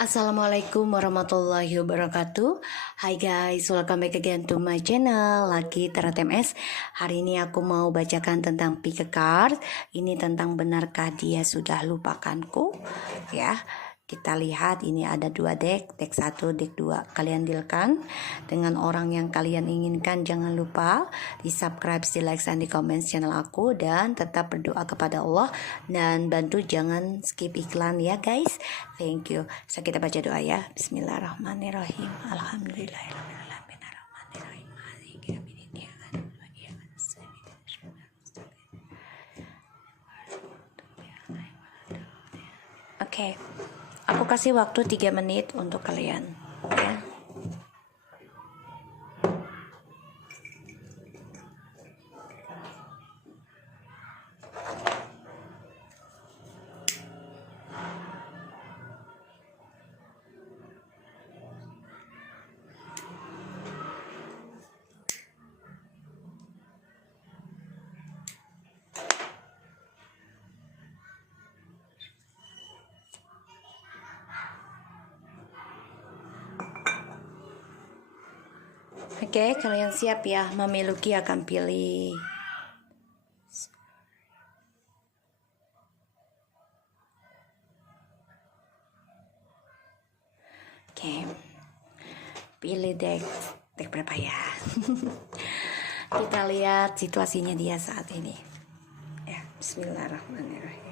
Assalamualaikum warahmatullahi wabarakatuh. Hai guys, welcome back again to my channel Lucky Tarot MS. Hari ini aku mau bacakan tentang pick a card. Ini tentang benarkah dia sudah lupakanku. Ya, kita lihat ini ada dua deck. Deck 1, deck 2. Kalian dealkan dengan orang yang kalian inginkan. Jangan lupa di subscribe, di like, dan di comment channel aku. Dan tetap berdoa kepada Allah. Dan bantu jangan skip iklan ya guys. Thank you. So kita baca doa ya. Bismillahirrahmanirrahim. Alhamdulillahirrahmanirrahim. Oke, aku kasih waktu 3 menit untuk kalian ya. Oke, kalian siap ya? Mami Lucky akan pilih pilih deck berapa ya? Kita lihat situasinya dia saat ini ya. Bismillahirrahmanirrahim.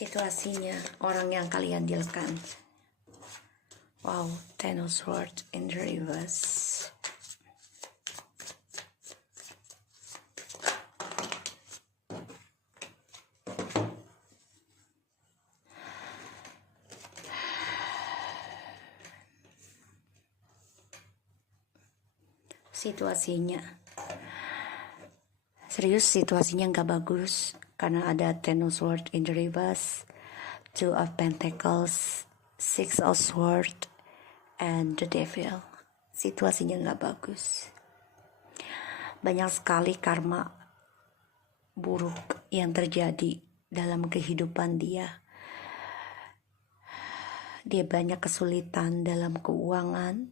Situasinya orang yang kalian dealkan. Wow, Ten of Swords in the reverse. Situasinya serius, situasinya nggak bagus karena ada Ten of Swords in the reverse, Two of Pentacles, Six of Swords, and the Devil. Situasinya nggak bagus. Banyak sekali karma buruk yang terjadi dalam kehidupan dia. Dia banyak kesulitan dalam keuangan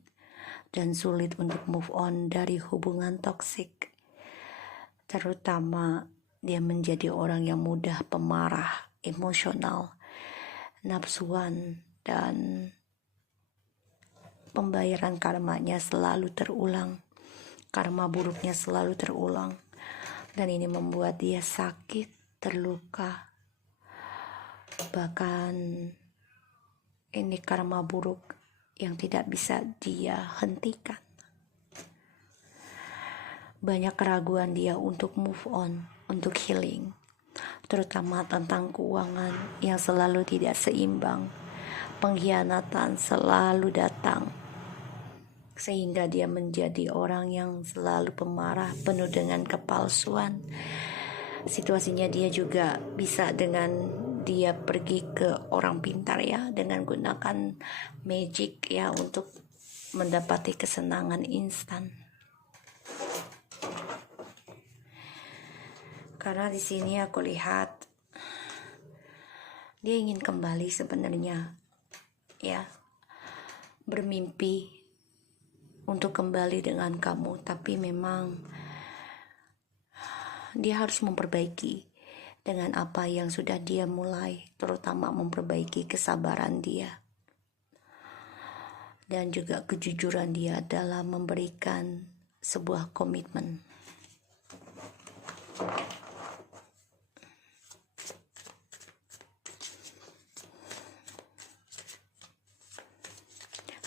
dan sulit untuk move on dari hubungan toksik. Terutama dia menjadi orang yang mudah pemarah, emosional, nafsuan, dan pembayaran karmanya selalu terulang. Karma buruknya selalu terulang. Dan ini membuat dia sakit, terluka. Bahkan ini karma buruk yang tidak bisa dia hentikan. Banyak keraguan dia untuk move on, untuk healing, terutama tentang keuangan yang selalu tidak seimbang. Pengkhianatan selalu datang, sehingga dia menjadi orang yang selalu pemarah, penuh dengan kepalsuan. Situasinya dia juga bisa dengan dia pergi ke orang pintar ya, dengan gunakan magic ya untuk mendapati kesenangan instan. Karena di sini aku lihat dia ingin kembali sebenarnya ya, bermimpi untuk kembali dengan kamu, tapi memang dia harus memperbaiki dengan apa yang sudah dia mulai, terutama memperbaiki kesabaran dia dan juga kejujuran dia dalam memberikan sebuah komitmen.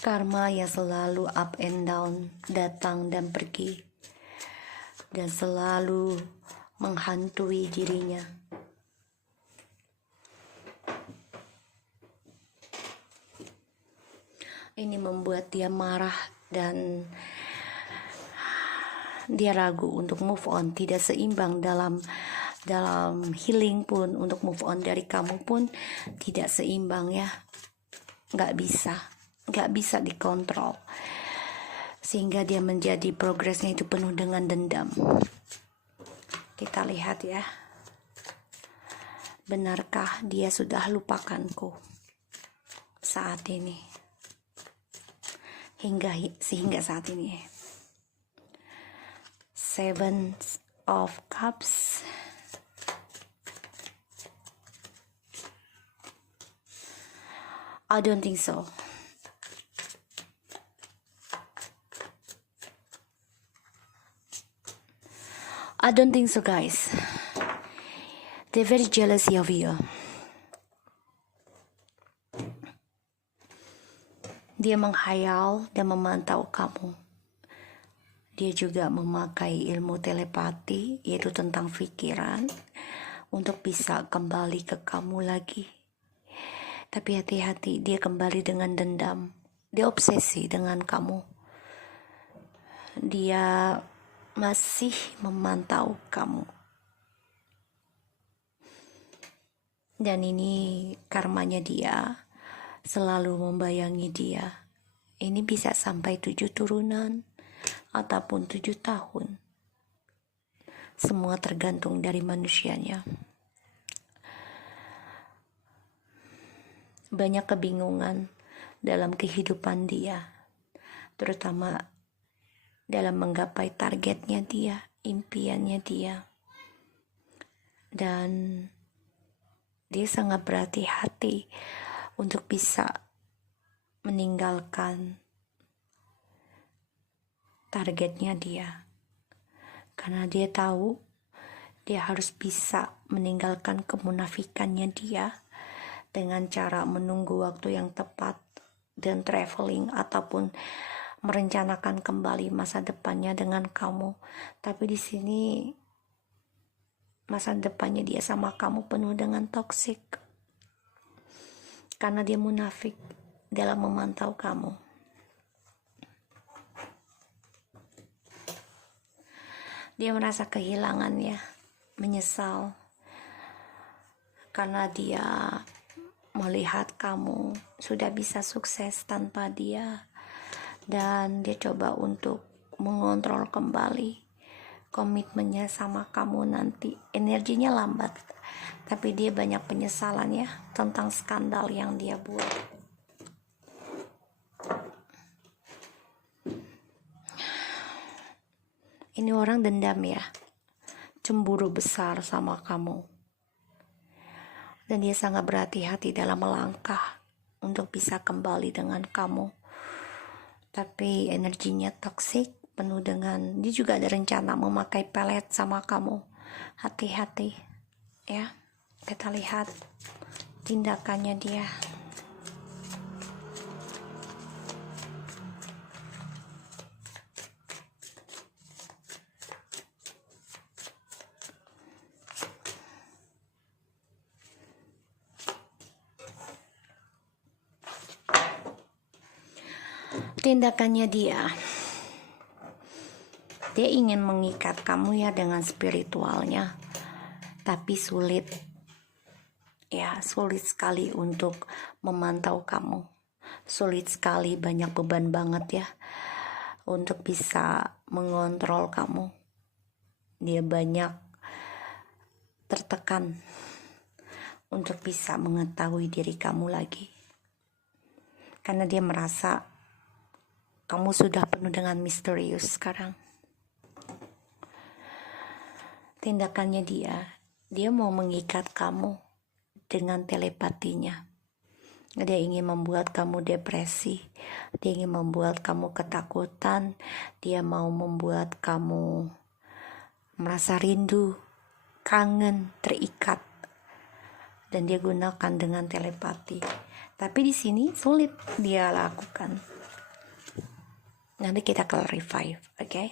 Karma yang selalu up and down, datang dan pergi, dan selalu menghantui dirinya. Ini membuat dia marah dan dia ragu untuk move on, tidak seimbang dalam healing pun, untuk move on dari kamu pun tidak seimbang ya. Nggak bisa dikontrol, sehingga dia menjadi progresnya itu penuh dengan dendam. Kita lihat ya, benarkah dia sudah lupakanku saat ini, sehingga saat ini. Seven of Cups, I don't think so. I don't think so, guys. They're very jealousy of you. Dia menghayal dan memantau kamu. Dia juga memakai ilmu telepati, yaitu tentang pikiran, untuk bisa kembali ke kamu lagi. Tapi hati-hati, dia kembali dengan dendam. Dia obsesi dengan kamu. Dia masih memantau kamu. Dan ini karmanya dia, selalu membayangi dia. Ini bisa sampai 7 turunan ataupun 7 tahun. Semua tergantung dari manusianya. Banyak kebingungan dalam kehidupan dia, terutama dalam menggapai targetnya dia, impiannya dia. Dan dia sangat berhati-hati untuk bisa meninggalkan targetnya dia, karena dia tahu dia harus bisa meninggalkan kemunafikannya dia dengan cara menunggu waktu yang tepat dan traveling ataupun merencanakan kembali masa depannya dengan kamu. Tapi di sini masa depannya dia sama kamu penuh dengan toksik, karena dia munafik dalam memantau kamu. Dia merasa kehilangan ya, menyesal karena dia melihat kamu sudah bisa sukses tanpa dia, dan dia coba untuk mengontrol kembali komitmennya sama kamu nanti. Energinya lambat, tapi dia banyak penyesalan ya tentang skandal yang dia buat. Ini orang dendam ya, cemburu besar sama kamu. Dan dia sangat berhati-hati dalam melangkah untuk bisa kembali dengan kamu. Tapi energinya toksik, penuh dengan, dia juga ada rencana memakai pelet sama kamu. Hati-hati ya. Kita lihat tindakannya dia. Tindakannya dia ingin mengikat kamu ya dengan spiritualnya, tapi sulit ya, sulit sekali untuk memantau kamu, sulit sekali, banyak beban banget ya untuk bisa mengontrol kamu. Dia banyak tertekan untuk bisa mengetahui diri kamu lagi, karena dia merasa kamu sudah penuh dengan misterius sekarang. Tindakannya dia mau mengikat kamu dengan telepatinya. Dia ingin membuat kamu depresi, dia ingin membuat kamu ketakutan, dia mau membuat kamu merasa rindu, kangen, terikat, dan dia gunakan dengan telepati. Tapi di sini sulit dia lakukan. Nanti kita clarify, oke?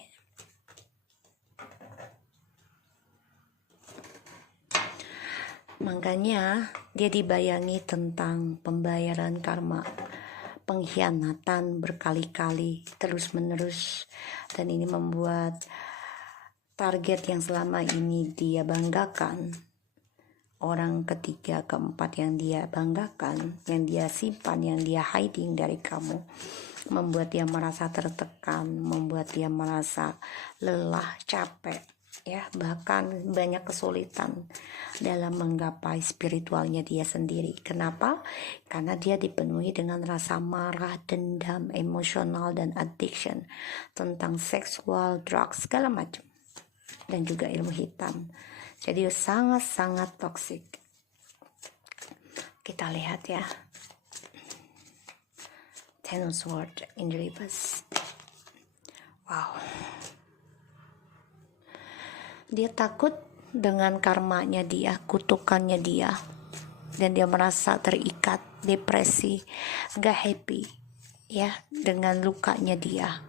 Makanya dia dibayangi tentang pembayaran karma, pengkhianatan berkali-kali terus-menerus, dan ini membuat target yang selama ini dia banggakan, orang ketiga, keempat yang dia banggakan, yang dia simpan, yang dia hiding dari kamu, membuat dia merasa tertekan, membuat dia merasa lelah, capek, ya, bahkan banyak kesulitan dalam menggapai spiritualnya dia sendiri. Kenapa? Karena dia dipenuhi dengan rasa marah, dendam, emosional, dan addiction tentang seksual, drugs, segala macam, dan juga ilmu hitam. Jadi sangat-sangat toksik. Kita lihat ya, Ten of Swords in reverse. Wow. Dia takut dengan karmanya dia, kutukannya dia, dan dia merasa terikat, depresi, gak happy ya dengan lukanya dia.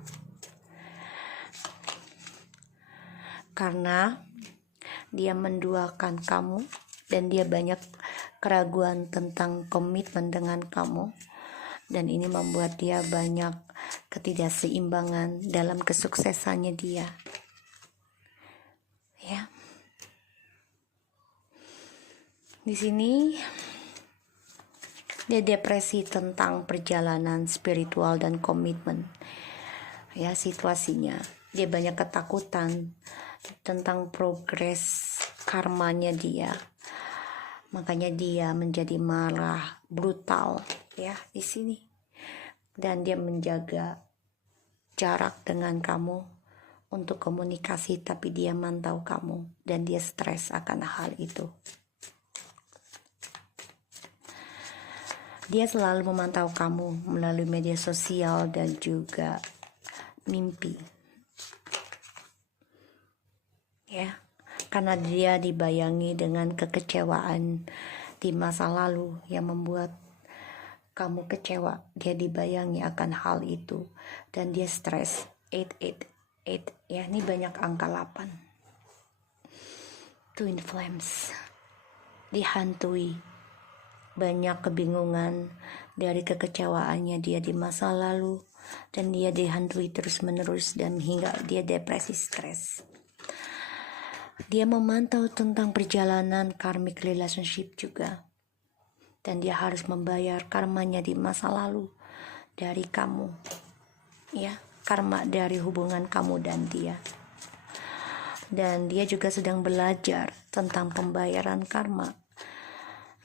Karena dia menduakan kamu dan dia banyak keraguan tentang komitmen dengan kamu, dan ini membuat dia banyak ketidakseimbangan dalam kesuksesannya dia. Ya. Di sini dia depresi tentang perjalanan spiritual dan komitmen. Ya, situasinya. Dia banyak ketakutan tentang progres karmanya dia. Makanya dia menjadi marah, brutal ya di sini. Dan dia menjaga jarak dengan kamu untuk komunikasi, tapi dia mantau kamu dan dia stres akan hal itu. Dia selalu memantau kamu melalui media sosial dan juga mimpi. Ya, karena dia dibayangi dengan kekecewaan di masa lalu yang membuat kamu kecewa. Dia dibayangi akan hal itu dan dia stres. 888 ya, ini banyak angka 8. Twin Flames, dihantui banyak kebingungan dari kekecewaannya dia di masa lalu, dan dia dihantui terus menerus dan hingga dia depresi, stres. Dia memantau tentang perjalanan karmic relationship juga, dan dia harus membayar karmanya di masa lalu dari kamu, ya, karma dari hubungan kamu dan dia. Dan dia juga sedang belajar tentang pembayaran karma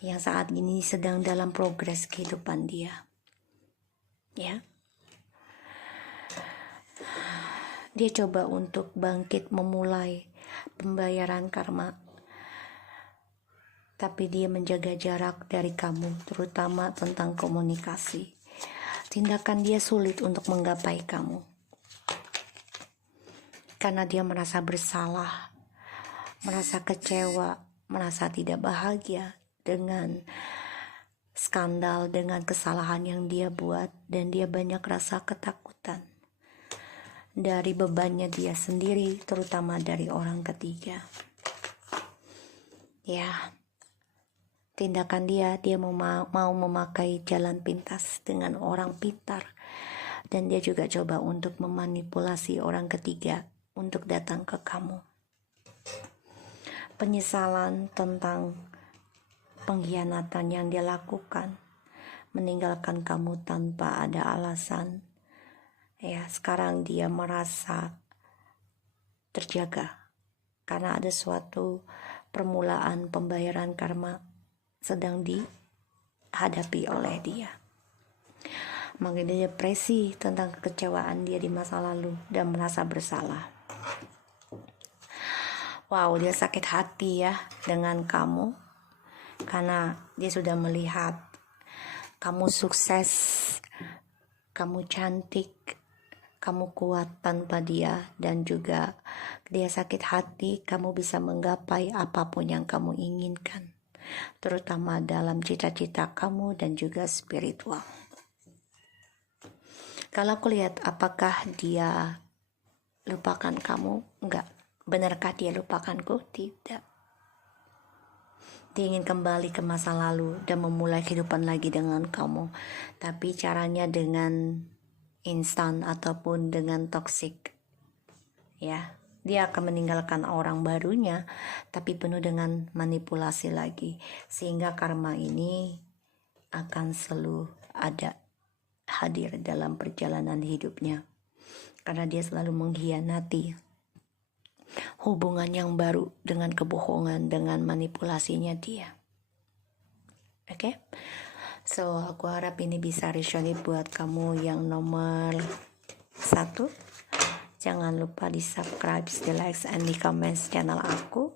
yang saat ini sedang dalam progres kehidupan dia. Ya. Dia coba untuk bangkit memulai pembayaran karma, tapi dia menjaga jarak dari kamu, terutama tentang komunikasi. Tindakan dia sulit untuk menggapai kamu karena dia merasa bersalah, merasa kecewa, merasa tidak bahagia dengan skandal, dengan kesalahan yang dia buat, dan dia banyak rasa ketakutan dari bebannya dia sendiri, terutama dari orang ketiga. Ya, tindakan dia mau memakai jalan pintas dengan orang pintar, dan dia juga coba untuk memanipulasi orang ketiga untuk datang ke kamu. Penyesalan tentang pengkhianatan yang dia lakukan, meninggalkan kamu tanpa ada alasan. Ya, sekarang dia merasa terjaga karena ada suatu permulaan pembayaran karma sedang dihadapi oleh dia. Makanya dia depresi tentang kekecewaan dia di masa lalu dan merasa bersalah. Wow, dia sakit hati ya dengan kamu karena dia sudah melihat kamu sukses, kamu cantik, kamu kuat tanpa dia, dan juga dia sakit hati kamu bisa menggapai apapun yang kamu inginkan, terutama dalam cita-cita kamu dan juga spiritual. Kalau aku lihat apakah dia lupakan kamu, enggak. Benarkah dia lupakanku? Tidak. Dia ingin kembali ke masa lalu dan memulai kehidupan lagi dengan kamu. Tapi caranya dengan instan ataupun dengan toksik. Ya, dia akan meninggalkan orang barunya tapi penuh dengan manipulasi lagi. Sehingga karma ini akan selalu ada hadir dalam perjalanan hidupnya. Karena dia selalu mengkhianati hubungan yang baru dengan kebohongan, dengan manipulasinya dia. Oke, so aku harap ini bisa resonate buat kamu yang nomor 1. Jangan lupa di subscribe, di like, and di comment channel aku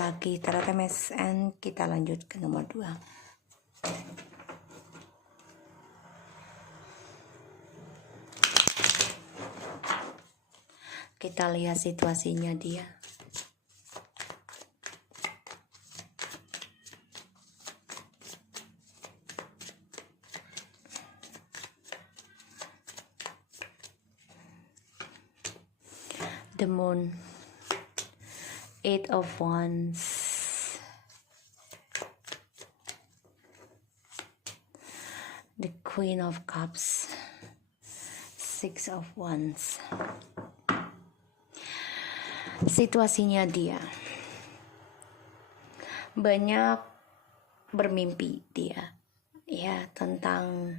lagi TMS. And kita lanjut ke nomor 2. Kita lihat situasinya dia. The Moon, 8 of Wands, the Queen of Cups, 6 of Wands. Situasinya dia banyak bermimpi dia, ya, tentang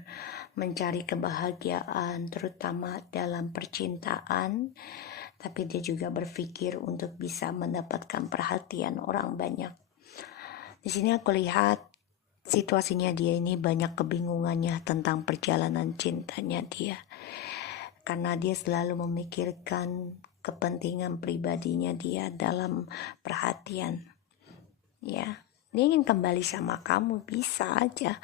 mencari kebahagiaan terutama dalam percintaan, tapi dia juga berpikir untuk bisa mendapatkan perhatian orang banyak. Di sini aku lihat situasinya dia ini banyak kebingungannya tentang perjalanan cintanya dia, karena dia selalu memikirkan kepentingan pribadinya dia dalam perhatian. Ya, dia ingin kembali sama kamu, bisa aja,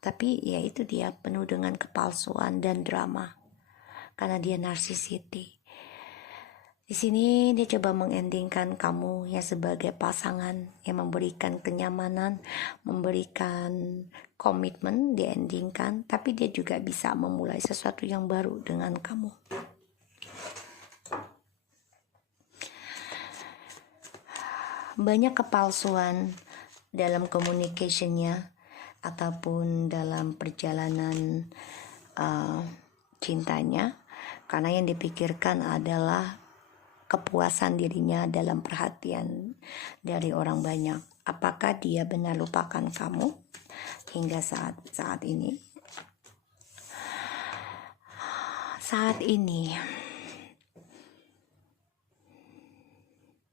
tapi ya itu dia penuh dengan kepalsuan dan drama karena dia narsisiti. Di sini dia coba mengendingkan kamu ya sebagai pasangan yang memberikan kenyamanan, memberikan komitmen, dia endingkan, tapi dia juga bisa memulai sesuatu yang baru dengan kamu. Banyak kepalsuan dalam communication-nya ataupun dalam perjalanan cintanya, karena yang dipikirkan adalah kepuasan dirinya dalam perhatian dari orang banyak. Apakah dia benar lupakan kamu hingga saat ini? Saat ini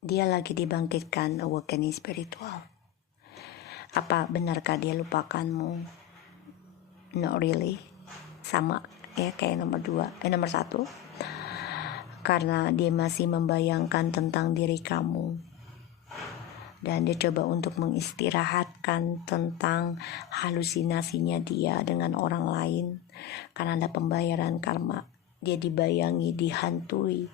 dia lagi dibangkitkan awakening spiritual. Apa benarkah dia lupakanmu? Not really. Sama ya kayak nomor 1. Karena dia masih membayangkan tentang diri kamu. Dan dia coba untuk mengistirahatkan tentang halusinasinya dia dengan orang lain. Karena ada pembayaran karma. Dia dibayangi, dihantui.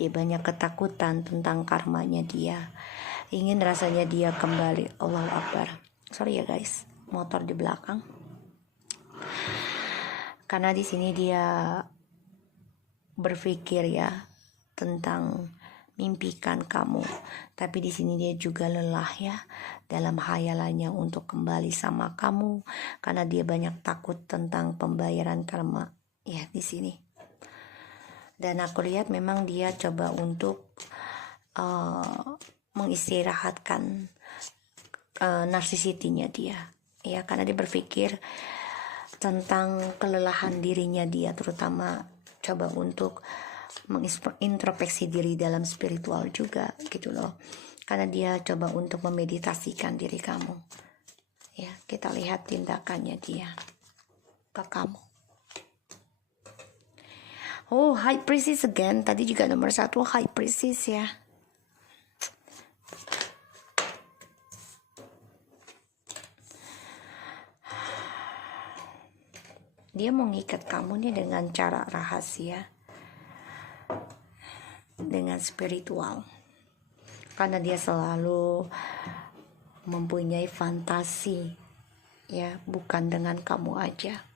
Dia banyak ketakutan tentang karmanya dia. Ingin rasanya dia kembali. Allahu Akbar. Sorry ya guys, motor di belakang. Karena di sini dia berpikir ya tentang mimpikan kamu, tapi di sini dia juga lelah ya dalam hayalannya untuk kembali sama kamu karena dia banyak takut tentang pembayaran karma ya di sini. Dan aku lihat memang dia coba untuk mengistirahatkan narsisitinya dia ya, karena dia berpikir tentang kelelahan dirinya dia, terutama coba untuk mengintrospeksi diri dalam spiritual juga gitu loh, karena dia coba untuk memeditasikan diri kamu ya. Kita lihat tindakannya dia ke kamu. Oh, High Priestess again. Tadi juga nomor 1 High Priestess ya. Dia mau ngikat kamu nih dengan cara rahasia, dengan spiritual. Karena dia selalu mempunyai fantasi ya, bukan dengan kamu aja.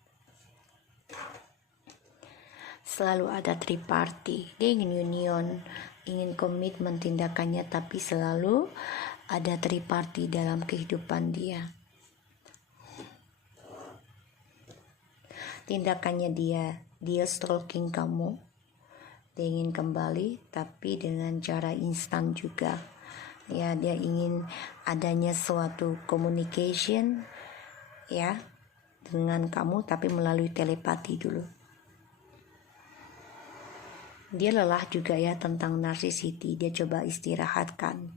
Selalu ada triparty. Dia ingin union, ingin komitmen tindakannya, tapi selalu ada triparty dalam kehidupan dia. Tindakannya dia stalking kamu, dia ingin kembali tapi dengan cara instan juga. Ya, dia ingin adanya suatu communication ya dengan kamu tapi melalui telepati dulu. Dia lelah juga ya tentang narcissistic. Dia coba istirahatkan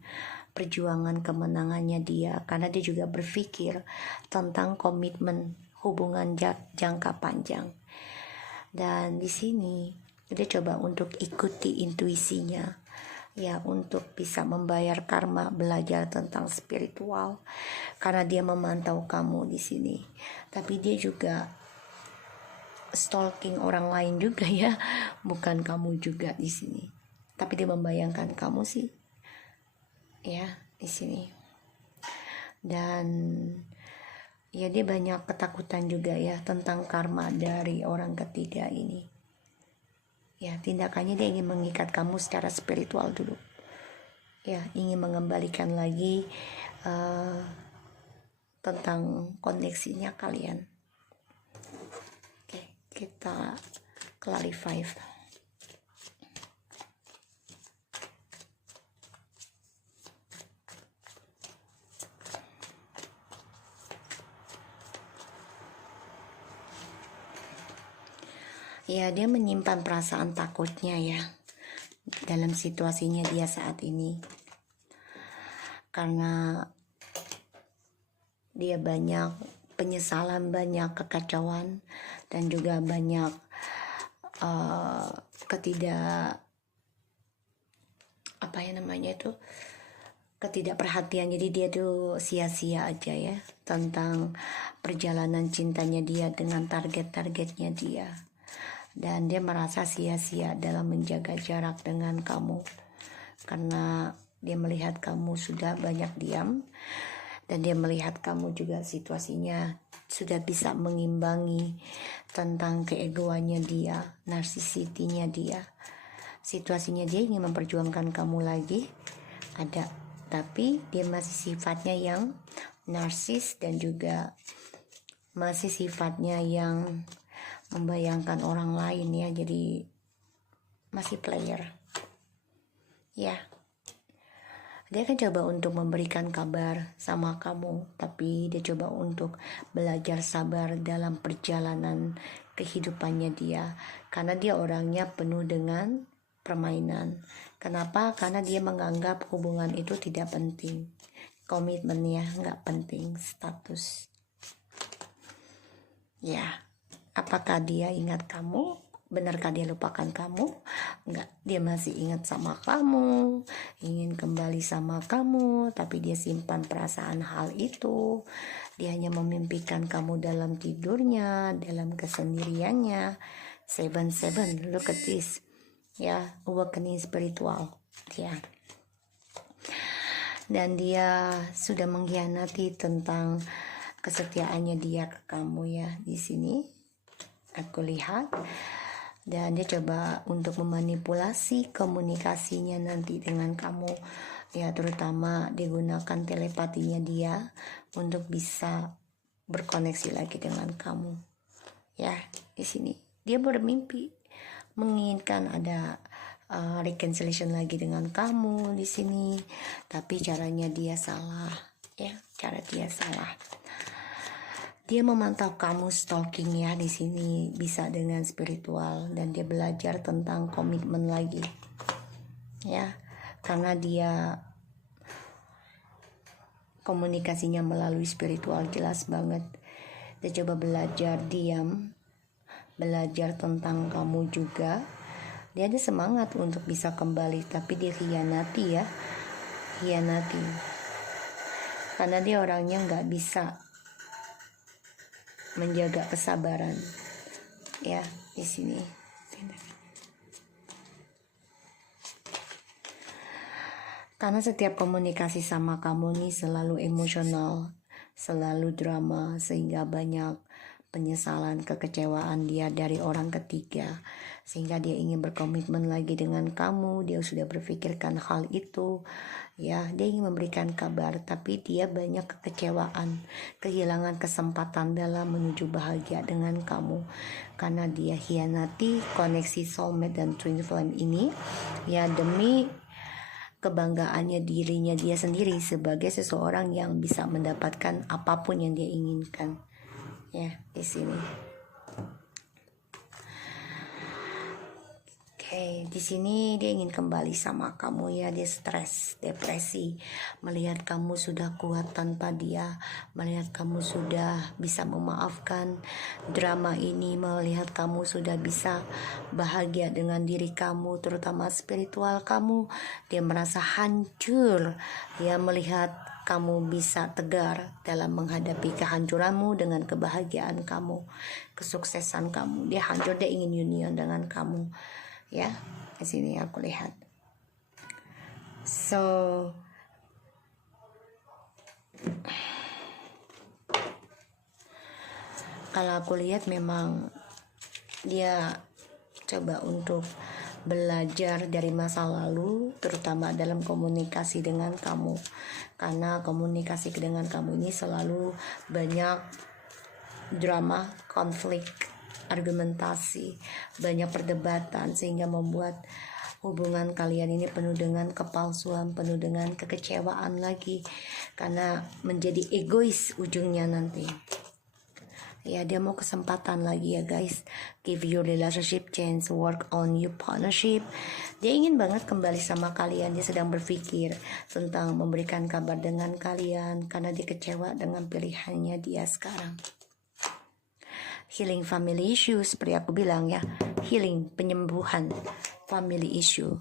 perjuangan kemenangannya dia, karena dia juga berpikir tentang komitmen hubungan jangka panjang. Dan di sini dia coba untuk ikuti intuisinya ya, untuk bisa membayar karma, belajar tentang spiritual, karena dia memantau kamu di sini. Tapi dia juga stalking orang lain juga ya, bukan kamu juga di sini. Tapi dia membayangkan kamu sih ya di sini. Dan ya dia banyak ketakutan juga ya tentang karma dari orang ketiga ini. Ya, tindakannya dia ingin mengikat kamu secara spiritual dulu. Ya, ingin mengembalikan lagi tentang koneksinya kalian. Oke, kita clarify. Ya, dia menyimpan perasaan takutnya ya dalam situasinya dia saat ini, karena dia banyak penyesalan, banyak kekacauan, dan juga banyak ketidakperhatian. Jadi dia tuh sia-sia aja ya tentang perjalanan cintanya dia dengan target-targetnya dia. Dan dia merasa sia-sia dalam menjaga jarak dengan kamu, karena dia melihat kamu sudah banyak diam, dan dia melihat kamu juga situasinya sudah bisa mengimbangi tentang keegoannya dia, narsisitinya dia. Situasinya dia ingin memperjuangkan kamu lagi, ada, tapi dia masih sifatnya yang narsis, dan juga masih sifatnya yang membayangkan orang lain ya, jadi masih player ya. Dia akan coba untuk memberikan kabar sama kamu, tapi dia coba untuk belajar sabar dalam perjalanan kehidupannya dia, karena dia orangnya penuh dengan permainan. Kenapa? Karena dia menganggap hubungan itu tidak penting, komitmennya nggak penting, status ya. Apakah dia ingat kamu? Benarkah dia lupakan kamu? Enggak, dia masih ingat sama kamu, ingin kembali sama kamu, tapi dia simpan perasaan hal itu. Dia hanya memimpikan kamu dalam tidurnya, dalam kesendiriannya. 7-7, look at this ya, awakening spiritual ya. Dan dia sudah mengkhianati tentang kesetiaannya dia ke kamu ya di sini. Aku lihat, dan dia coba untuk memanipulasi komunikasinya nanti dengan kamu ya, terutama digunakan telepatinya dia untuk bisa berkoneksi lagi dengan kamu ya. Di sini dia bermimpi menginginkan ada reconciliation lagi dengan kamu di sini, tapi caranya dia salah ya, cara dia salah. Dia memantau kamu, stalking ya di sini, bisa dengan spiritual, dan dia belajar tentang komitmen lagi ya, karena dia komunikasinya melalui spiritual jelas banget. Dia coba belajar diam, belajar tentang kamu juga. Dia ada semangat untuk bisa kembali, tapi dia hianati ya, hianati, karena dia orangnya nggak bisa menjaga kesabaran ya di sini. Karena setiap komunikasi sama kamu nih selalu emosional, selalu drama, sehingga banyak penyesalan, kekecewaan dia dari orang ketiga, sehingga dia ingin berkomitmen lagi dengan kamu. Dia sudah berpikirkan hal itu, ya, dia ingin memberikan kabar, tapi dia banyak kekecewaan, kehilangan kesempatan dalam menuju bahagia dengan kamu, karena dia hianati koneksi soulmate dan twin flame ini, ya, demi kebanggaannya dirinya dia sendiri sebagai seseorang yang bisa mendapatkan apapun yang dia inginkan. Ya, di sini. Oke, di sini dia ingin kembali sama kamu, ya. Dia stres, depresi, melihat kamu sudah kuat tanpa dia, melihat kamu sudah bisa memaafkan drama ini, melihat kamu sudah bisa bahagia dengan diri kamu, terutama spiritual kamu. Dia merasa hancur, dia melihat kamu bisa tegar dalam menghadapi kehancuranmu dengan kebahagiaan kamu, kesuksesan kamu. Dia hancur, dia ingin union dengan kamu. Ya, di sini aku lihat. So, kalau aku lihat memang dia coba untuk belajar dari masa lalu, terutama dalam komunikasi dengan kamu, karena komunikasi dengan kamu ini selalu banyak drama, konflik, argumentasi, banyak perdebatan, sehingga membuat hubungan kalian ini penuh dengan kepalsuan, penuh dengan kekecewaan lagi, karena menjadi egois ujungnya nanti. Ya, dia mau kesempatan lagi, ya guys. Give your relationship chance, work on your partnership. Dia ingin banget kembali sama kalian. Dia sedang berpikir tentang memberikan kabar dengan kalian, karena dia kecewa dengan pilihannya dia sekarang. Healing family issue, seperti aku bilang, ya, healing, penyembuhan family issue,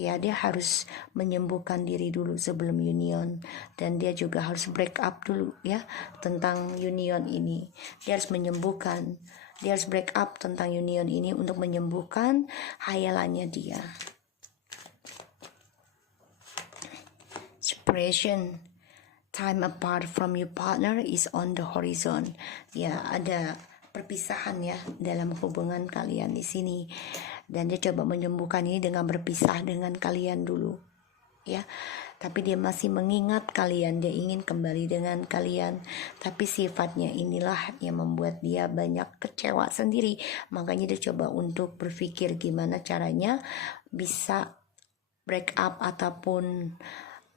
ya. Dia harus menyembuhkan diri dulu sebelum union, dan dia juga harus break up dulu, ya, tentang union ini. Dia harus menyembuhkan, dia harus break up tentang union ini untuk menyembuhkan hayalannya dia. Separation, time apart from your partner is on the horizon. Ya, ada perpisahan, ya, dalam hubungan kalian di sini, dan dia coba menyembuhkan ini dengan berpisah dengan kalian dulu, ya. Tapi dia masih mengingat kalian, dia ingin kembali dengan kalian, tapi sifatnya inilah yang membuat dia banyak kecewa sendiri. Makanya dia coba untuk berpikir gimana caranya bisa break up ataupun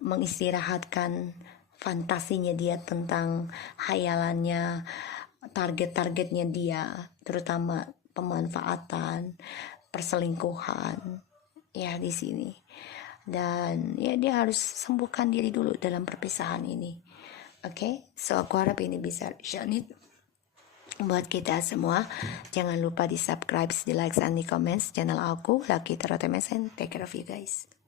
mengistirahatkan fantasinya dia tentang hayalannya, target-targetnya dia, terutama pemanfaatan, perselingkuhan, ya, di sini. Dan ya, dia harus sembuhkan diri dulu dalam perpisahan ini. Oke, so aku harap ini bisa resonate buat kita semua. Jangan lupa di subscribe, di like, dan di comments channel aku, Lucky Tarot MSN. Take care of you guys.